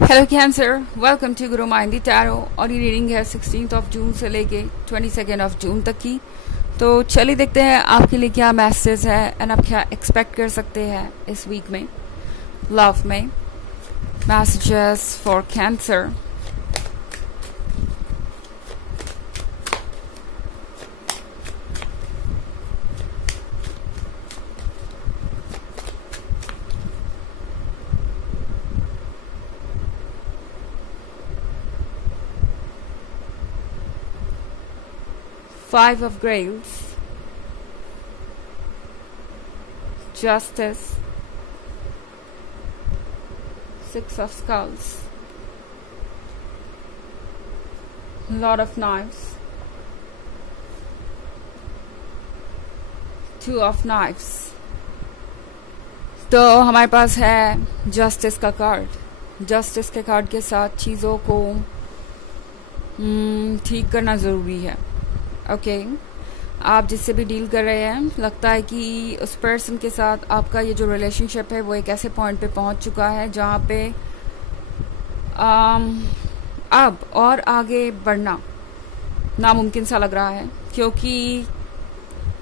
Hello cancer, welcome to Guru माइंदी tarot. और ये reading है 16 जून से लेके 22 जून तक की। तो चलिए देखते हैं आपके लिए क्या मैसेज है एंड आप क्या एक्सपेक्ट कर सकते हैं इस वीक में लव में। Messages for cancer. Five of Grails, Justice, Six of Skulls, Lord of Knives, Two of Knives। तो हमारे पास है जस्टिस का कार्ड। जस्टिस के कार्ड के साथ चीज़ों को ठीक करना ज़रूरी है। ओके, आप जिससे भी डील कर रहे हैं, लगता है कि उस पर्सन के साथ आपका ये जो रिलेशनशिप है वो एक ऐसे पॉइंट पे पहुंच चुका है जहाँ पे अब और आगे बढ़ना नामुमकिन सा लग रहा है, क्योंकि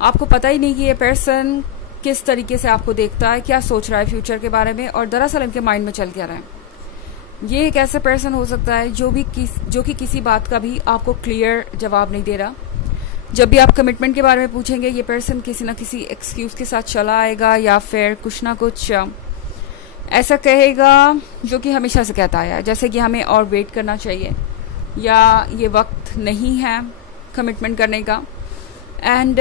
आपको पता ही नहीं कि ये पर्सन किस तरीके से आपको देखता है, क्या सोच रहा है फ्यूचर के बारे में, और दरअसल इनके माइंड में चल क्या रहा है। ये एक ऐसा पर्सन हो सकता है जो कि किसी बात का भी आपको क्लियर जवाब नहीं दे रहा। जब भी आप कमिटमेंट के बारे में पूछेंगे, ये पर्सन किसी ना किसी एक्सक्यूज के साथ चला आएगा या फिर कुछ ना कुछ ऐसा कहेगा जो कि हमेशा से कहता आया है, जैसे कि हमें और वेट करना चाहिए या ये वक्त नहीं है कमिटमेंट करने का। एंड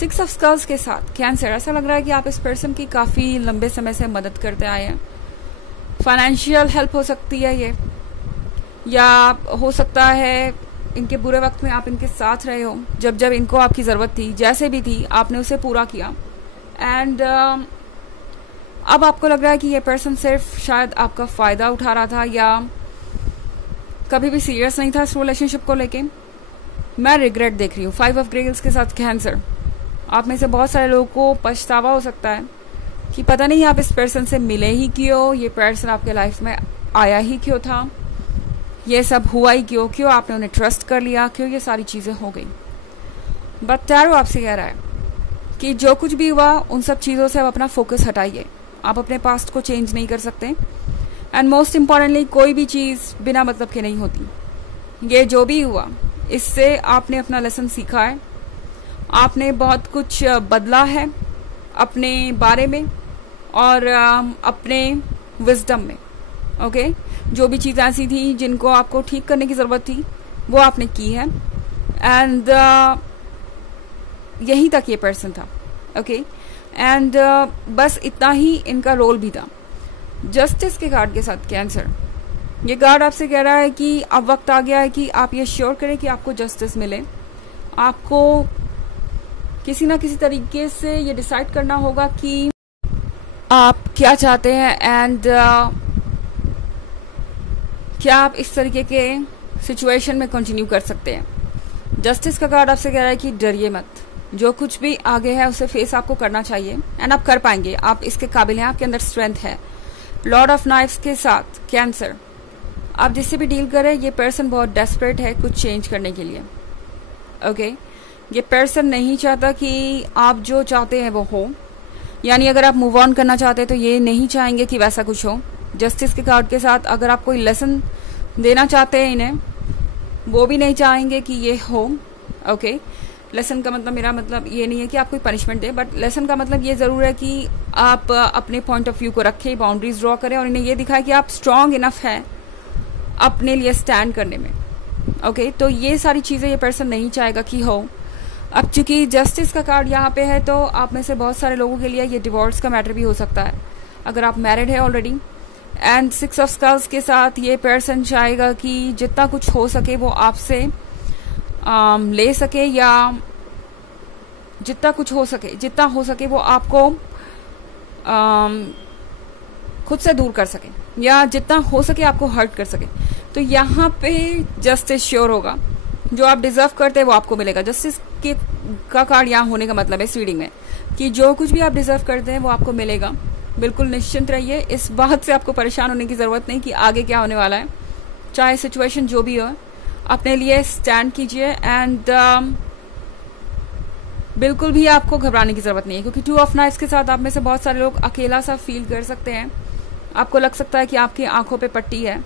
सिक्स ऑफ स्कल्स के साथ कैंसर, ऐसा लग रहा है कि आप इस पर्सन की काफ़ी लंबे समय से मदद करते आए हैं। फाइनेंशियल हेल्प हो सकती है ये, या हो सकता है इनके बुरे वक्त में आप इनके साथ रहे हो। जब जब इनको आपकी ज़रूरत थी, जैसे भी थी, आपने उसे पूरा किया। एंड अब आपको लग रहा है कि ये पर्सन सिर्फ शायद आपका फ़ायदा उठा रहा था या कभी भी सीरियस नहीं था इस रिलेशनशिप को लेके। मैं रिग्रेट देख रही हूँ। फाइव ऑफ ग्रेल्स के साथ कैंसर, आप में से बहुत सारे लोगों को पछतावा हो सकता है कि पता नहीं आप इस पर्सन से मिले ही क्यों, ये पर्सन आपके लाइफ में आया ही क्यों था, ये सब हुआ ही क्यों आपने उन्हें ट्रस्ट कर लिया, क्यों ये सारी चीज़ें हो गई। बट टैरो आपसे कह रहा है कि जो कुछ भी हुआ उन सब चीज़ों से आप अपना फोकस हटाइए। आप अपने पास्ट को चेंज नहीं कर सकते। एंड मोस्ट इम्पॉर्टेंटली, कोई भी चीज़ बिना मतलब के नहीं होती। ये जो भी हुआ, इससे आपने अपना लेसन सीखा है, आपने बहुत कुछ बदला है अपने बारे में और अपने विजडम में। ओके, जो भी चीज़ ऐसी थी जिनको आपको ठीक करने की ज़रूरत थी वो आपने की है। एंड यहीं तक ये पर्सन था। ओके, एंड बस इतना ही इनका रोल भी था। जस्टिस के कार्ड के साथ कैंसर, ये कार्ड आपसे कह रहा है कि अब वक्त आ गया है कि आप ये श्योर करें कि आपको जस्टिस मिले। आपको किसी ना किसी तरीके से ये डिसाइड करना होगा कि आप क्या चाहते हैं एंड क्या आप इस तरीके के सिचुएशन में कंटिन्यू कर सकते हैं। जस्टिस का कार्ड आपसे कह रहा है कि डरिए मत, जो कुछ भी आगे है उसे फेस आपको करना चाहिए एंड आप कर पाएंगे, आप इसके काबिल हैं, आपके अंदर स्ट्रेंथ है। लॉर्ड ऑफ नाइफ्स के साथ कैंसर, आप जिससे भी डील करें, ये पर्सन बहुत डेस्परेट है कुछ चेंज करने के लिए। ओके, ये पर्सन नहीं चाहता कि आप जो चाहते हैं वो हो, यानी अगर आप मूव ऑन करना चाहते हैं तो ये नहीं चाहेंगे कि वैसा कुछ हो। जस्टिस के कार्ड के साथ अगर आप कोई लेसन देना चाहते हैं इन्हें, वो भी नहीं चाहेंगे कि ये हो। ओके, लेसन का मतलब, मेरा मतलब ये नहीं है कि आप कोई पनिशमेंट दें, बट लेसन का मतलब ये ज़रूर है कि आप अपने पॉइंट ऑफ व्यू को रखें, बाउंड्रीज ड्रॉ करें और इन्हें ये दिखाएं कि आप स्ट्रांग इनफ हैं अपने लिए स्टैंड करने में। ओके, तो ये सारी चीज़ें ये पर्सन नहीं चाहेगा कि हो। अब चूंकि जस्टिस का कार्ड यहाँ पे है, तो आप में से बहुत सारे लोगों के लिए ये डिवोर्स का मैटर भी हो सकता है अगर आप मैरिड है already. And six of skulls के साथ ये पर्सन चाहेगा कि जितना कुछ हो सके वो आपसे ले सके, या जितना हो सके वो आपको खुद से दूर कर सके, या जितना हो सके आपको हर्ट कर सके। तो यहाँ पे जस्टिस श्योर होगा, जो आप डिजर्व करते हैं वो आपको मिलेगा। जस्टिस का कार्ड यहाँ होने का मतलब है इस रीडिंग में कि जो कुछ भी आप डिजर्व करते हैं वो आपको मिलेगा। बिल्कुल निश्चिंत रहिए, इस बात से आपको परेशान होने की ज़रूरत नहीं कि आगे क्या होने वाला है। चाहे सिचुएशन जो भी हो, अपने लिए स्टैंड कीजिए एंड बिल्कुल भी आपको घबराने की ज़रूरत नहीं है, क्योंकि 2 ऑफ नाइफ्स के साथ आप में से बहुत सारे लोग अकेला सा फील कर सकते हैं। आपको लग सकता है कि आपकी आंखों पे पट्टी है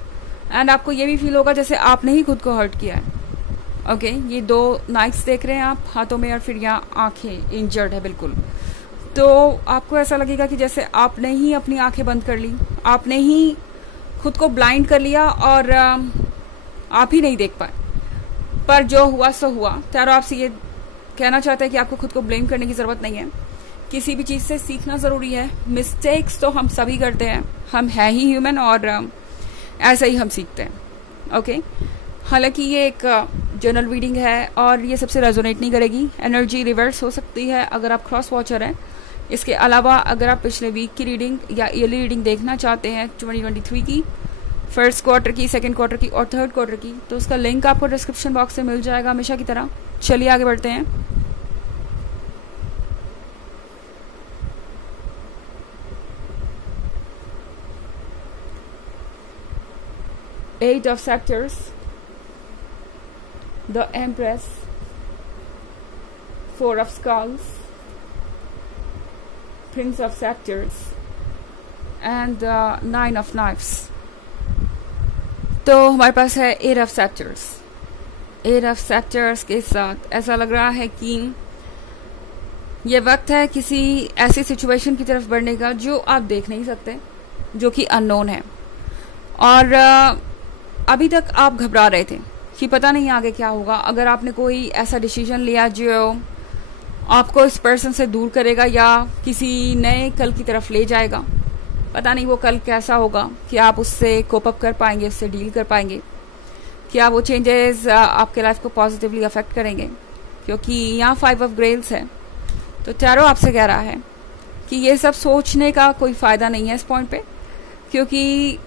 एंड आपको ये भी फील होगा जैसे आपने ही खुद को हर्ट किया है। ओके, ये 2 नाइफ्स देख रहे हैं आप हाथों में और फिर यहाँ आंखें इंजर्ड है बिल्कुल। तो आपको ऐसा लगेगा कि जैसे आपने ही अपनी आंखें बंद कर ली, आपने ही खुद को ब्लाइंड कर लिया और आप ही नहीं देख पाए। पर जो हुआ सो हुआ। त्यारो आपसे ये कहना चाहते हैं कि आपको खुद को ब्लेम करने की ज़रूरत नहीं है। किसी भी चीज़ से सीखना ज़रूरी है। मिस्टेक्स तो हम सभी करते हैं, हम हैं ही ह्यूमन और ऐसा ही हम सीखते हैं। ओके, हालांकि ये एक जनरल रीडिंग है और ये सबसे रेजोनेट नहीं करेगी। एनर्जी रिवर्स हो सकती है अगर आप क्रॉस वॉचर हैं। इसके अलावा अगर आप पिछले वीक की रीडिंग या ईयरली रीडिंग देखना चाहते हैं 2023 की, फर्स्ट क्वार्टर की, सेकेंड क्वार्टर की और थर्ड क्वार्टर की, तो उसका लिंक आपको डिस्क्रिप्शन बॉक्स में मिल जाएगा हमेशा की तरह। चलिए आगे बढ़ते हैं। Eight of Scepters, the Empress, 4 of Skulls, Prince of Scepters and 9 of Knives। तो हमारे पास है 8 of Scepters। 8 of Scepters के साथ ऐसा लग रहा है कि ये वक्त है किसी ऐसी सिचुएशन की तरफ बढ़ने का जो आप देख नहीं सकते, जो कि अननोन है। और अभी तक आप घबरा रहे थे कि पता नहीं आगे क्या होगा। अगर आपने कोई ऐसा डिसीजन लिया जो आपको इस पर्सन से दूर करेगा या किसी नए कल की तरफ ले जाएगा, पता नहीं वो कल कैसा होगा, कि आप उससे कोप अप कर पाएंगे, उससे डील कर पाएंगे, क्या वो चेंजेस आपके लाइफ को पॉजिटिवली अफेक्ट करेंगे। क्योंकि यहाँ 5 ऑफ ग्रेल्स है। तो टैरो आपसे कह रहा है कि ये सब सोचने का कोई फ़ायदा नहीं है इस पॉइंट पे, क्योंकि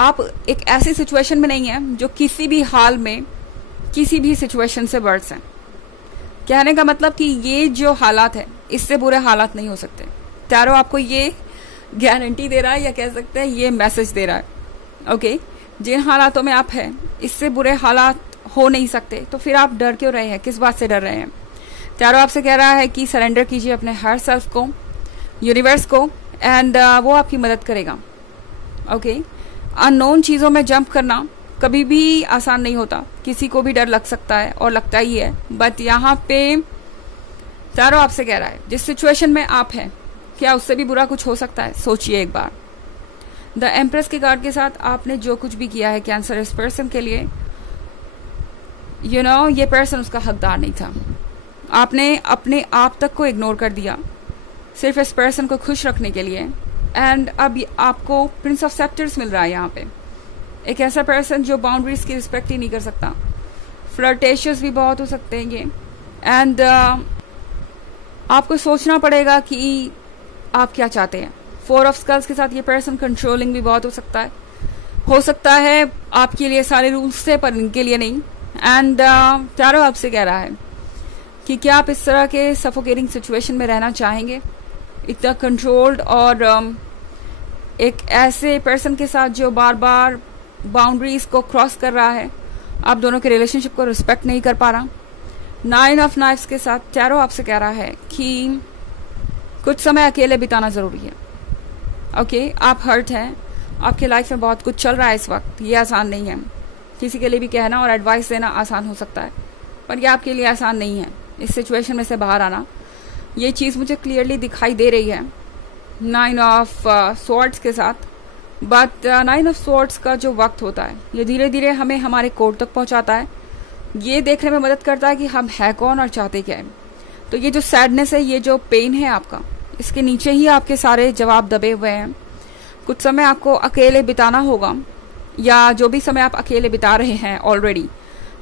आप एक ऐसी सिचुएशन में नहीं है जो किसी भी हाल में किसी भी सिचुएशन से बढ़ जाए। कहने का मतलब कि ये जो हालात है इससे बुरे हालात नहीं हो सकते। टैरो आपको ये गारंटी दे रहा है, या कह सकते हैं ये मैसेज दे रहा है। ओके, जिन हालातों में आप हैं इससे बुरे हालात हो नहीं सकते, तो फिर आप डर क्यों रहे हैं, किस बात से डर रहे हैं। टैरो आपसे कह रहा है कि सरेंडर कीजिए अपने हर सेल्फ को, यूनिवर्स को, एंड वो आपकी मदद करेगा। ओके, अननोन चीज़ों में जंप करना कभी भी आसान नहीं होता, किसी को भी डर लग सकता है और लगता ही है। बट यहाँ पे टैरो आपसे कह रहा है जिस सिचुएशन में आप हैं, क्या उससे भी बुरा कुछ हो सकता है, सोचिए एक बार। द एम्प्रेस के कार्ड के साथ आपने जो कुछ भी किया है कैंसर इस पर्सन के लिए, ये पर्सन उसका हकदार नहीं था। आपने अपने आप तक को इग्नोर कर दिया सिर्फ इस पर्सन को खुश रखने के लिए। एंड अब आपको प्रिंस ऑफ सेप्टर्स मिल रहा है यहाँ पे। एक ऐसा पर्सन जो बाउंड्रीज की रिस्पेक्ट ही नहीं कर सकता, फ्लर्टेशियस भी बहुत हो सकते हैं ये। एंड आपको सोचना पड़ेगा कि आप क्या चाहते हैं। 4 ऑफ स्कल्स के साथ ये पर्सन कंट्रोलिंग भी बहुत हो सकता है आपके लिए सारे रूल्स थे पर इनके लिए नहीं। एंड टैरो आपसे कह रहा है कि क्या आप इस तरह के सफोकेटिंग सिचुएशन में रहना चाहेंगे, इतना कंट्रोल्ड और एक ऐसे पर्सन के साथ जो बार बार बाउंड्रीज को क्रॉस कर रहा है, आप दोनों के रिलेशनशिप को रिस्पेक्ट नहीं कर पा रहा। 9 ऑफ नाइफ्स के साथ टैरो आपसे कह रहा है कि कुछ समय अकेले बिताना ज़रूरी है। ओके, आप हर्ट हैं, आपके लाइफ में बहुत कुछ चल रहा है इस वक्त, ये आसान नहीं है। किसी के लिए भी कहना और एडवाइस देना आसान हो सकता है, पर यह आपके लिए आसान नहीं है इस सिचुएशन में से बाहर आना। ये चीज़ मुझे क्लियरली दिखाई दे रही है 9 ऑफ स्वॉर्ड्स के साथ। बट 9 ऑफ स्वॉर्ड्स का जो वक्त होता है ये धीरे धीरे हमें हमारे कोर तक पहुंचाता है। ये देखने में मदद करता है कि हम है कौन और चाहते क्या है। तो ये जो सैडनेस है, ये जो पेन है आपका, इसके नीचे ही आपके सारे जवाब दबे हुए हैं। कुछ समय आपको अकेले बिताना होगा, या जो भी समय आप अकेले बिता रहे हैं ऑलरेडी,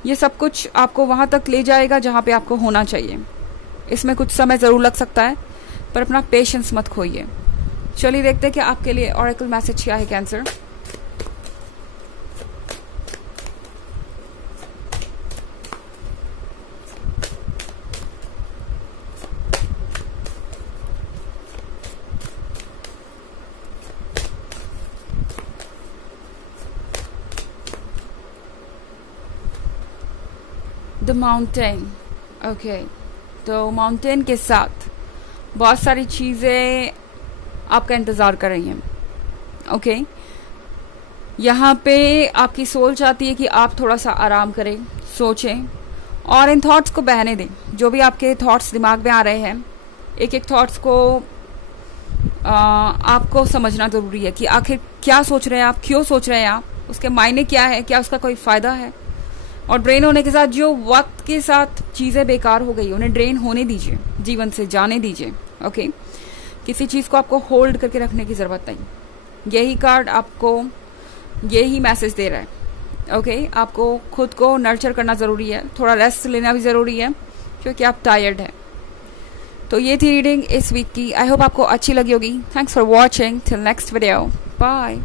ये सब कुछ आपको वहाँ तक ले जाएगा जहाँ पे आपको होना चाहिए। इसमें कुछ समय ज़रूर लग सकता है, पर अपना पेशेंस मत खोइए। चलिए देखते हैं कि आपके लिए ऑरेकल मैसेज क्या है कैंसर। The mountain. ओके, तो माउंटेन के साथ बहुत सारी चीज़ें आपका इंतज़ार कर रही हैं। ओके, यहाँ पे आपकी सोल चाहती है कि आप थोड़ा सा आराम करें, सोचें और इन थॉट्स को बहने दें। जो भी आपके थॉट्स दिमाग में आ रहे हैं, एक एक थॉट्स को आपको समझना ज़रूरी है कि आखिर क्या सोच रहे हैं आप, क्यों सोच रहे हैं आप, उसके मायने क्या है, क्या उसका कोई फ़ायदा है। और ड्रेन होने के साथ जो वक्त के साथ चीज़ें बेकार हो गई, उन्हें ड्रेन होने दीजिए, जीवन से जाने दीजिए। ओके, किसी चीज़ को आपको होल्ड करके रखने की ज़रूरत नहीं। यही कार्ड आपको यही मैसेज दे रहा है। ओके, आपको खुद को नर्चर करना ज़रूरी है, थोड़ा रेस्ट लेना भी ज़रूरी है क्योंकि आप टायर्ड हैं। तो ये थी रीडिंग इस वीक की। आई होप आपको अच्छी लगी होगी। Thanks for watching. Till next video, bye.